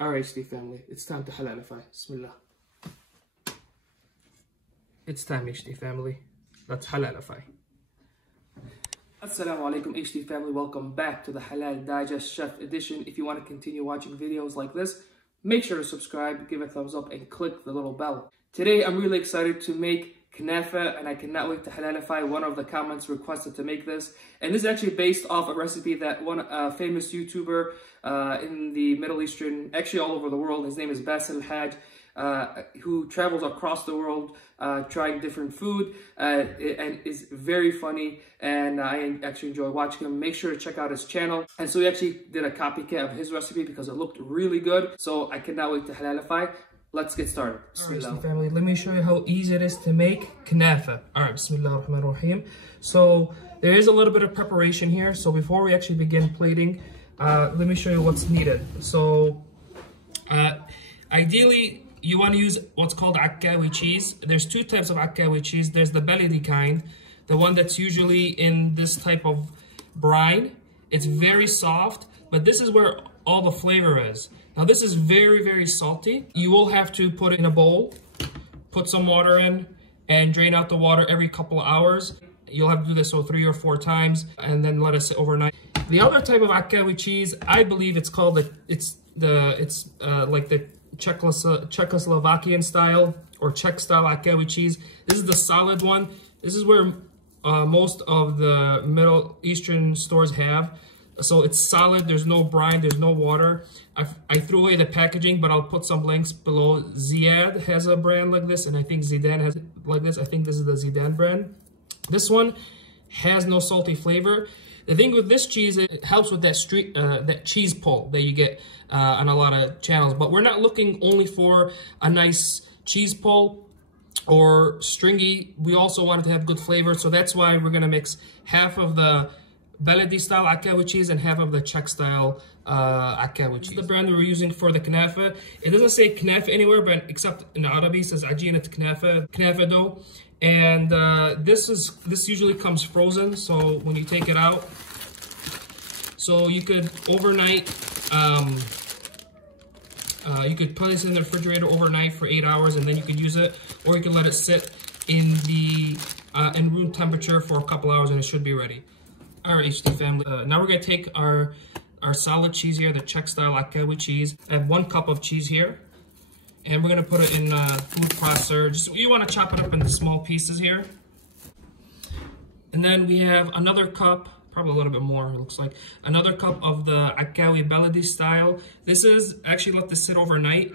Alright, HD family, it's time to halalify. Bismillah. It's time, HD family. Let's halalify. Assalamu alaikum, HD family. Welcome back to the Halal Digest Chef Edition. If you want to continue watching videos like this, make sure to subscribe, give a thumbs up, and click the little bell. Today, I'm really excited to make KNAFEH, and I cannot wait to halalify. One of the comments requested to make this, and this is actually based off a recipe that one famous YouTuber in the Middle Eastern, actually all over the world, his name is Basil Haj, who travels across the world trying different food and is very funny, and I actually enjoy watching him. Make sure to check out his channel. And so we actually did a copycat of his recipe because it looked really good, so I cannot wait to halalify. Let's get started. Alright, family, let me show you how easy it is to make KNAFEH. Alright, Bismillah ar-Rahman ar-Rahim. So there is a little bit of preparation here. So before we actually begin plating, let me show you what's needed. So ideally, you want to use what's called ackawi cheese. There's two types of ackawi cheese. There's the baladi kind, the one that's usually in this type of brine. It's very soft, but this is where all the flavor is. Now this is very, very salty. You will have to put it in a bowl, put some water in, and drain out the water every couple of hours. You'll have to do this 3 or 4 times, and then let it sit overnight. The other type of ackawi cheese, I believe it's called like the Czechoslovakian style or Czech style ackawi cheese. This is the solid one. This is where most of the Middle Eastern stores have. So it's solid, there's no brine, there's no water. I threw away the packaging, but I'll put some links below. Ziyad has a brand like this, and I think Zidane has like this. I think this is the Zidane brand. This one has no salty flavor. The thing with this cheese, it helps with that cheese pull that you get on a lot of channels. But we're not looking only for a nice cheese pull or stringy. We also want it to have good flavor. So that's why we're gonna mix half of the baladi style ackawi cheese and half of the Czech style ackawi cheese. This is the brand that we're using for the KNAFEH. It doesn't say knafe anywhere, but except in Arabic, it says knafe dough. And this usually comes frozen, so when you take it out, so you could overnight, you could put this in the refrigerator overnight for 8 hours, and then you could use it, or you could let it sit in the in room temperature for a couple hours, and it should be ready. All right, HD family. Now we're gonna take our solid cheese here, the Czech style ackawi cheese. I have 1 cup of cheese here, and we're gonna put it in a food processor. You want to chop it up into small pieces here. And then we have another cup, probably a little bit more, it looks like, another cup of the ackawi baladi style. This is actually, let this sit overnight.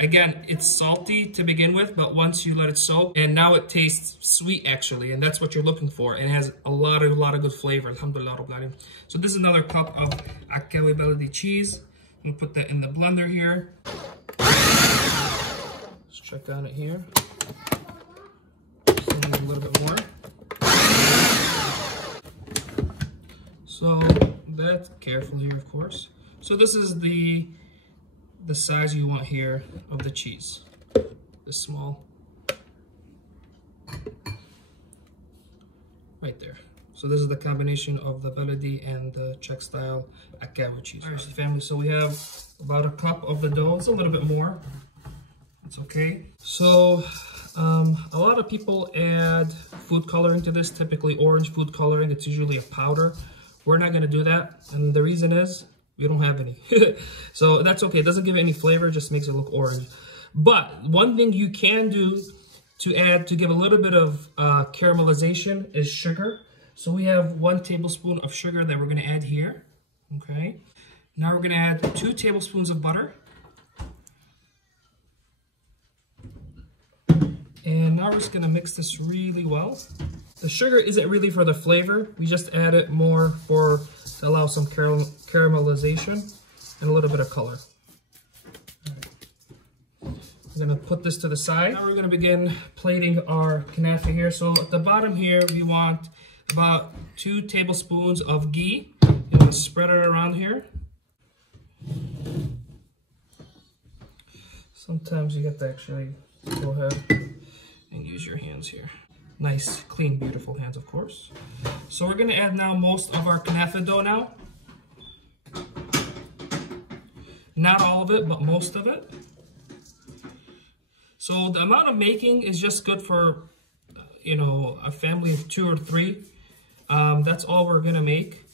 Again, it's salty to begin with, but once you let it soak, and now it tastes sweet actually, and that's what you're looking for. And it has a lot of good flavor. Alhamdulillah Rabbil Alamin. So this is another cup of ackawi baladi cheese. I'm gonna put that in the blender here. Let's check on it here. Just need a little bit more. So that's careful here, of course. So this is the size you want here of the cheese, this small, right there. So this is the combination of the baladi and the Czech style ackawi cheese. All right, family, so we have about a cup of the dough. It's a little bit more, it's okay. So a lot of people add food coloring to this, typically orange food coloring. It's usually a powder. We're not gonna do that, and the reason is, we don't have any. So that's okay. It doesn't give it any flavor, it just makes it look orange. But one thing you can do to add, to give a little bit of caramelization, is sugar. So we have 1 tablespoon of sugar that we're gonna add here, okay? Now we're gonna add 2 tablespoons of butter. And now we're just gonna mix this really well. The sugar isn't really for the flavor. We just add it more to allow some caramelization and a little bit of color. Right. We're gonna put this to the side. Now we're gonna begin plating our KNAFEH here. So at the bottom here, we want about 2 tablespoons of ghee. You wanna spread it around here. Sometimes you have to actually go ahead and use your hands here. Nice, clean, beautiful hands, of course. So we're gonna add now most of our KNAFEH dough now. Not all of it, but most of it. So the amount of making is just good for, you know, a family of 2 or 3. That's all we're gonna make.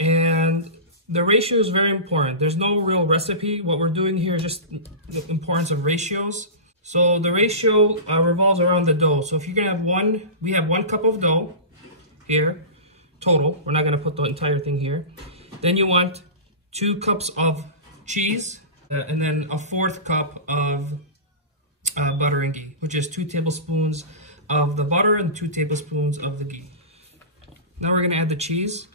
And the ratio is very important. There's no real recipe. What we're doing here is just the importance of ratios. So the ratio revolves around the dough. So if you're gonna have we have 1 cup of dough here, total. We're not gonna put the entire thing here. Then you want 2 cups of cheese, and then a 4th cup of butter and ghee, which is 2 tablespoons of the butter and 2 tablespoons of the ghee. Now we're gonna add the cheese.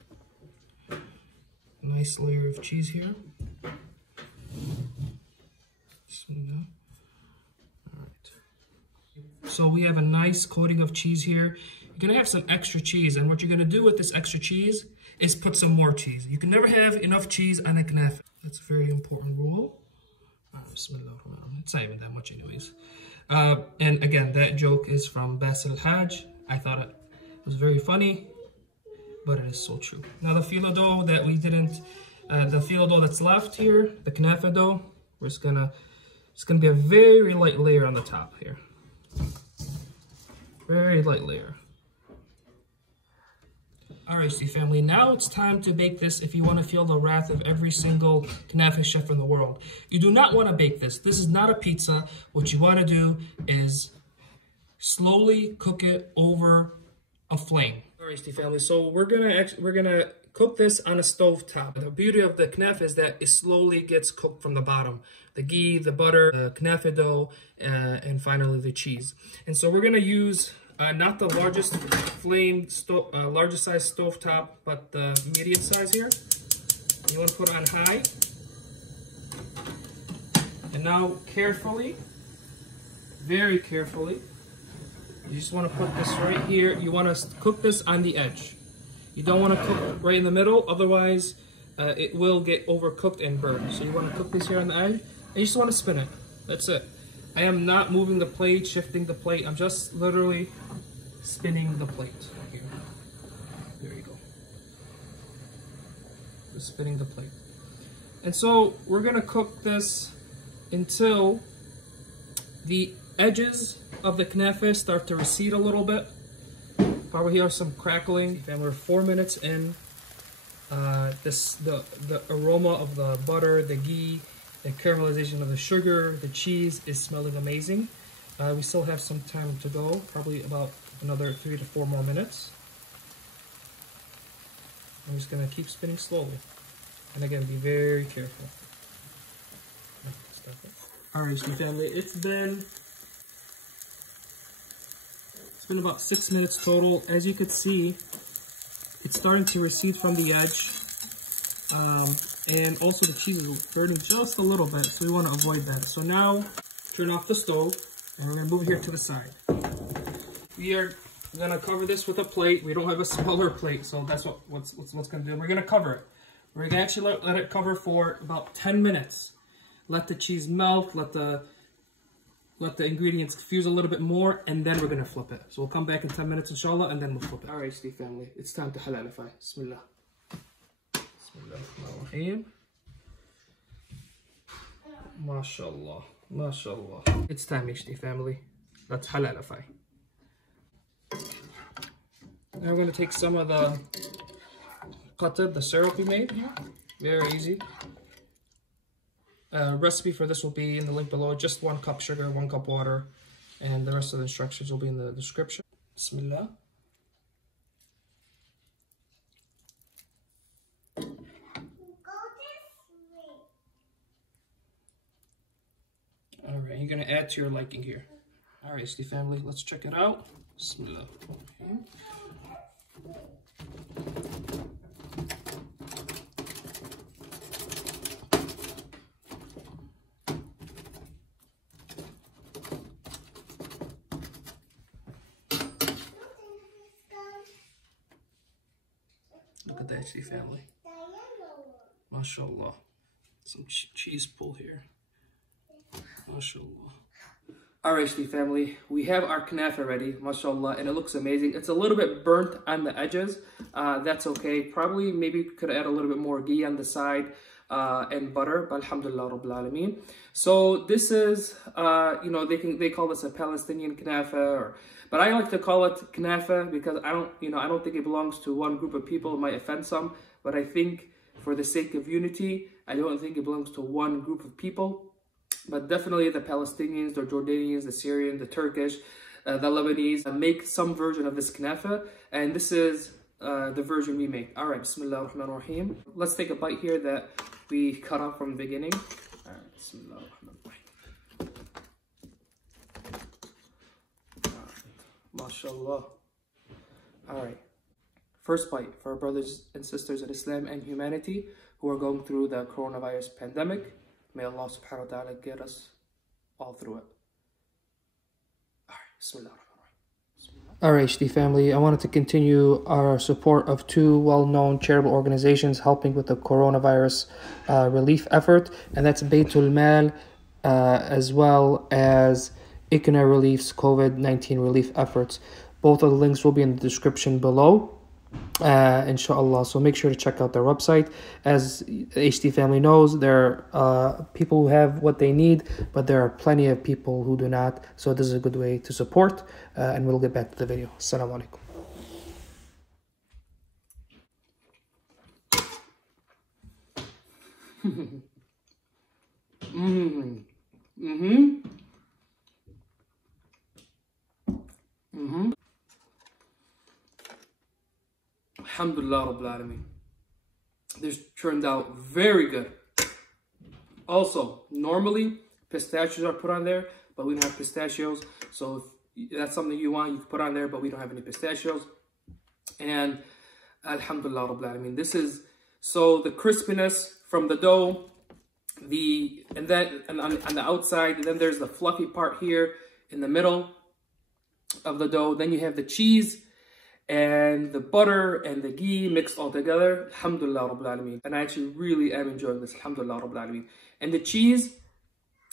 Nice layer of cheese here. Alright. So we have a nice coating of cheese here. You're gonna have some extra cheese, and what you're gonna do with this extra cheese is put some more cheese. You can never have enough cheese on a knafe. That's a very important rule. It's not even that much anyways. And again, that joke is from Basil Hajj. I thought it was very funny, but it is so true. Now the filo dough that we didn't, the filo dough that's left here, the knafe dough, it's gonna be a very light layer on the top here. Very light layer. Alright, Steve family, now it's time to bake this if you want to feel the wrath of every single knafe chef in the world. You do not want to bake this. This is not a pizza. What you want to do is slowly cook it over a flame. Alright, Steve family, so we're gonna cook this on a stove top. The beauty of the knafe is that it slowly gets cooked from the bottom. The ghee, the butter, the knafe dough, and finally the cheese. And so we're gonna use not the largest largest size stove top, but the medium size here. You want to put it on high. And now carefully, very carefully, you just want to put this right here. You want to cook this on the edge. You don't want to cook right in the middle, otherwise it will get overcooked and burned. So you want to cook this here on the edge, and you just want to spin it. That's it. I am not moving the plate, shifting the plate. I'm just literally spinning the plate here. There you go. Just spinning the plate. And so we're gonna cook this until the edges of the knafe start to recede a little bit. Probably hear some crackling. And we're 4 minutes in. The aroma of the butter, the ghee, the caramelization of the sugar, the cheese is smelling amazing. We still have some time to go, probably about another 3 to 4 more minutes. I'm just gonna keep spinning slowly. And again, be very careful. Alright, Steve family, it's been about 6 minutes total. As you can see, it's starting to recede from the edge. And also the cheese is burning just a little bit, so we want to avoid that. So now, turn off the stove, and we're going to move here to the side. We are going to cover this with a plate. We don't have a smaller plate, so that's what's going to do. We're going to cover it. We're going to actually let it cover for about 10 minutes. Let the cheese melt, let the ingredients fuse a little bit more, and then we're going to flip it. So we'll come back in 10 minutes, inshallah, and then we'll flip it. Alright, Steve family, it's time to halalify. Bismillah. Bismillahirrahmanirrahim. MashaAllah. MashaAllah. It's time, Steve family. Let's halalify. Now we're going to take some of the qatab, the syrup we made. Very easy. Recipe for this will be in the link below. Just 1 cup sugar, 1 cup water, and the rest of the instructions will be in the description. Bismillah. Alright, you're going to add to your liking here. Alright, Steve family, let's check it out. Bismillah. Okay. Look at that, Steve family. MashaAllah. Some cheese pull here. MashaAllah. Alright, Steve family, we have our knafe ready, mashallah, and it looks amazing. It's a little bit burnt on the edges. That's okay. Probably maybe could add a little bit more ghee on the side, and butter. Alhamdulillah Rabbil Alameen. So this is, you know, they call this a Palestinian knafe, but I like to call it knafe because I don't think it belongs to one group of people. It might offend some, but I think for the sake of unity, I don't think it belongs to one group of people. But definitely the Palestinians, the Jordanians, the Syrians, the Turkish, the Lebanese make some version of this knafe, and this is the version we make. All right, Bismillah ar-Rahman ar-Rahim. Let's take a bite here that we cut off from the beginning. All right, Bismillah ar-Rahman ar-Rahim. MashaAllah. All right, first bite for our brothers and sisters in Islam and humanity who are going through the coronavirus pandemic. May Allah subhanahu wa ta'ala get us all through it. All right, Bismillah. All right, HD family, I wanted to continue our support of two well-known charitable organizations helping with the coronavirus relief effort, and that's Baitulmaal as well as ICNA Relief's COVID-19 relief efforts. Both of the links will be in the description below, inshallah. So make sure to check out their website. As HD family knows, there are people who have what they need, but there are plenty of people who do not. So this is a good way to support, and we'll get back to the video. Assalamu alaikum. Alhamdulillah Rabbil Alameen. This turned out very good. Also, normally pistachios are put on there, but we don't have pistachios. So if that's something you want, you can put on there, but we don't have any pistachios. And Alhamdulillah Rabbil Alameen. This is, so the crispiness from the dough, and then on the outside, and then there's the fluffy part here in the middle of the dough. Then you have the cheese and the butter and the ghee mixed all together. Alhamdulillah Rabbil Alameen. And I actually really am enjoying this. Alhamdulillah Rabbil Alameen. And the cheese,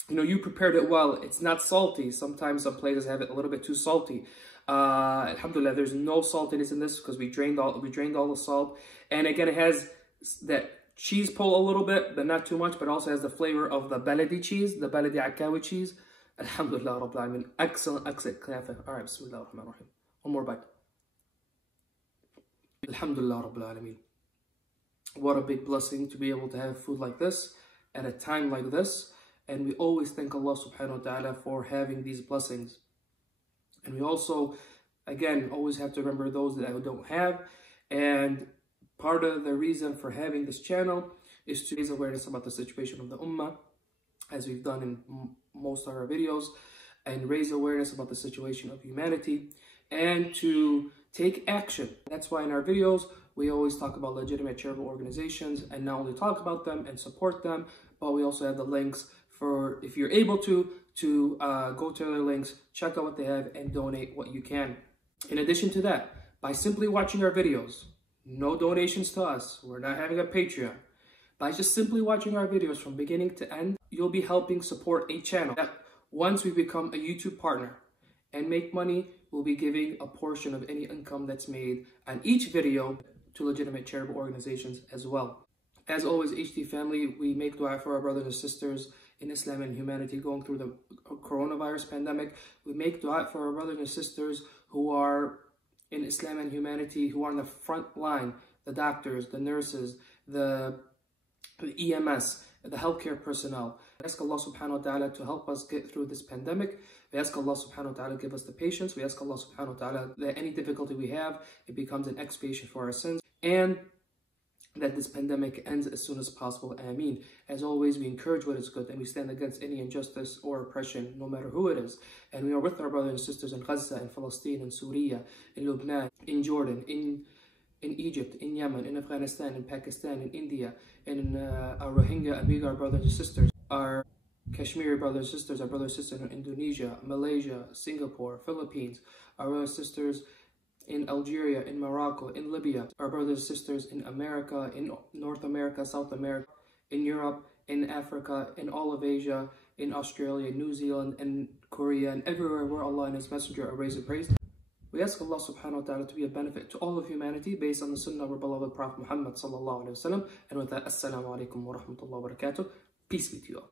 you know, you prepared it well. It's not salty. Sometimes some places have it a little bit too salty. Alhamdulillah, there's no saltiness in this because we drained all the salt. And again, it has that cheese pull a little bit, but not too much, but also has the flavor of the baladi cheese, the baladi ackawi cheese. Alhamdulillah Rabbil Alameen. Excellent knafe. All right, Bismillah ar-Rahman ar-Rahim. One more bite. Alhamdulillah Rabbil Alameen. What a big blessing to be able to have food like this at a time like this. And we always thank Allah subhanahu wa ta'ala for having these blessings. And we also, again, always have to remember those that don't have. And part of the reason for having this channel is to raise awareness about the situation of the ummah, as we've done in most of our videos, and raise awareness about the situation of humanity, and to take action. That's why in our videos, we always talk about legitimate charitable organizations, and not only talk about them and support them, but we also have the links for, if you're able to go to their links, check out what they have, and donate what you can. In addition to that, by simply watching our videos, no donations to us, we're not having a Patreon, by just simply watching our videos from beginning to end, you'll be helping support a channel that once we become a YouTube partner and make money, we'll be giving a portion of any income that's made on each video to legitimate charitable organizations as well. As always, HD family, we make dua for our brothers and sisters in Islam and humanity going through the coronavirus pandemic. We make dua for our brothers and sisters who are in Islam and humanity, who are on the front line, the doctors, the nurses, the EMS, the healthcare personnel. We ask Allah subhanahu wa ta'ala to help us get through this pandemic. We ask Allah subhanahu wa ta'ala to give us the patience. We ask Allah subhanahu wa ta'ala that any difficulty we have, it becomes an expiation for our sins, and that this pandemic ends as soon as possible. Ameen. As always, we encourage what is good, and we stand against any injustice or oppression, no matter who it is. And we are with our brothers and sisters in Gaza, in Palestine, in Syria, in Lebanon, in Jordan, in Egypt, in Yemen, in Afghanistan, in Pakistan, in India, in our Rohingya and Uyghur brothers and sisters, our Kashmiri brothers and sisters, our brothers and sisters in Indonesia, Malaysia, Singapore, Philippines, our brothers and sisters in Algeria, in Morocco, in Libya, our brothers and sisters in America, in North America, South America, in Europe, in Africa, in all of Asia, in Australia, New Zealand, and Korea, and everywhere where Allah and His Messenger are raised and praised. We ask Allah subhanahu wa ta'ala to be a benefit to all of humanity based on the sunnah of our beloved Prophet Muhammad sallallahu alayhi wa sallam. And with that, assalamu alaikum wa rahmatullahi wa barakatuh. Peace be to you all.